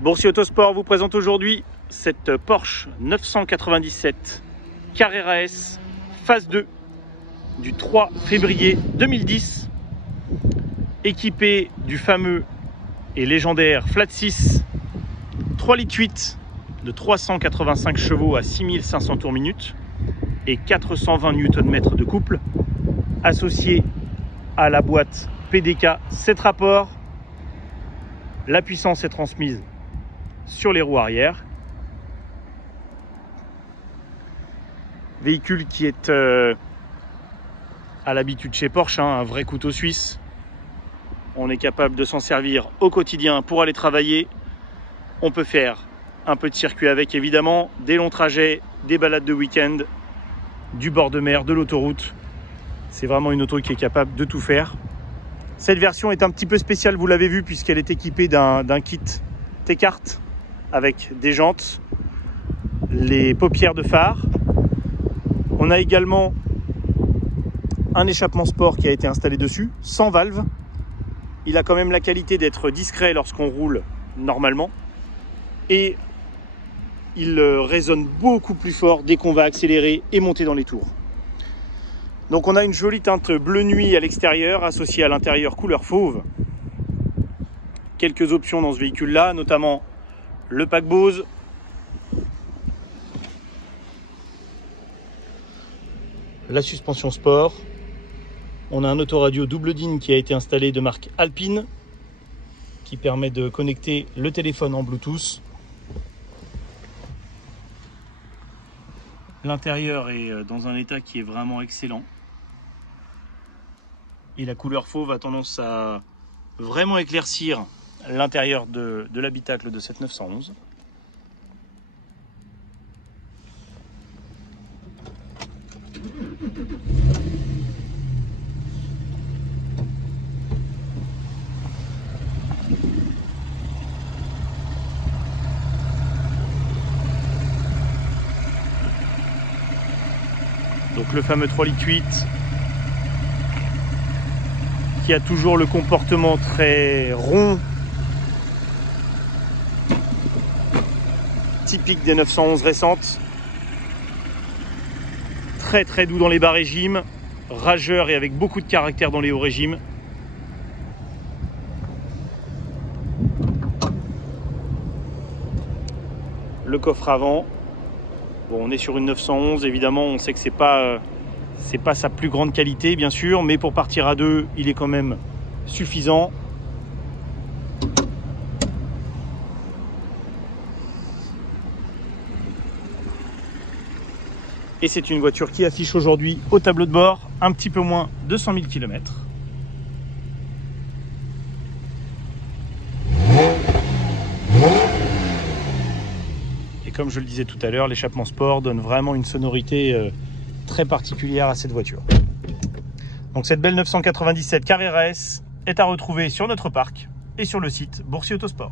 Boursier Autosport vous présente aujourd'hui cette Porsche 997 Carrera S phase 2 du 3 février 2010, équipée du fameux et légendaire Flat 6 3,8 litres de 385 chevaux à 6500 tours minute et 420 Nm de couple, associé à la boîte PDK 7 rapports. La puissance est transmise sur les roues arrière. Véhicule qui est à l'habitude chez Porsche, un vrai couteau suisse. On est capable de s'en servir au quotidien pour aller travailler. On peut faire un peu de circuit avec, évidemment, des longs trajets, des balades de week-end, du bord de mer, de l'autoroute. C'est vraiment une auto qui est capable de tout faire. Cette version est un petit peu spéciale, vous l'avez vu, puisqu'elle est équipée d'un kit T-Cart avec des jantes, les paupières de phare. On a également un échappement sport qui a été installé dessus, sans valve. Il a quand même la qualité d'être discret lorsqu'on roule normalement. Et il résonne beaucoup plus fort dès qu'on va accélérer et monter dans les tours. Donc on a une jolie teinte bleu nuit à l'extérieur, associée à l'intérieur couleur fauve. Quelques options dans ce véhicule-là, notamment le pack Bose, la suspension sport. On a un autoradio double DIN qui a été installé de marque Alpine, qui permet de connecter le téléphone en Bluetooth. L'intérieur est dans un état qui est vraiment excellent. Et la couleur fauve a tendance à vraiment éclaircir l'intérieur de l'habitacle de cette 911. Donc le fameux 3,8 litres qui a toujours le comportement très rond, typique des 911 récentes. Très doux dans les bas régimes, rageur et avec beaucoup de caractère dans les hauts régimes. Le coffre avant. Bon, on est sur une 911, évidemment, on sait que c'est pas sa plus grande qualité, bien sûr, mais pour partir à deux, il est quand même suffisant. Et c'est une voiture qui affiche aujourd'hui au tableau de bord un petit peu moins de 100 000 km. Et comme je le disais tout à l'heure, l'échappement sport donne vraiment une sonorité très particulière à cette voiture. Donc cette belle 997 Carrera S est à retrouver sur notre parc et sur le site Boursier Autosport.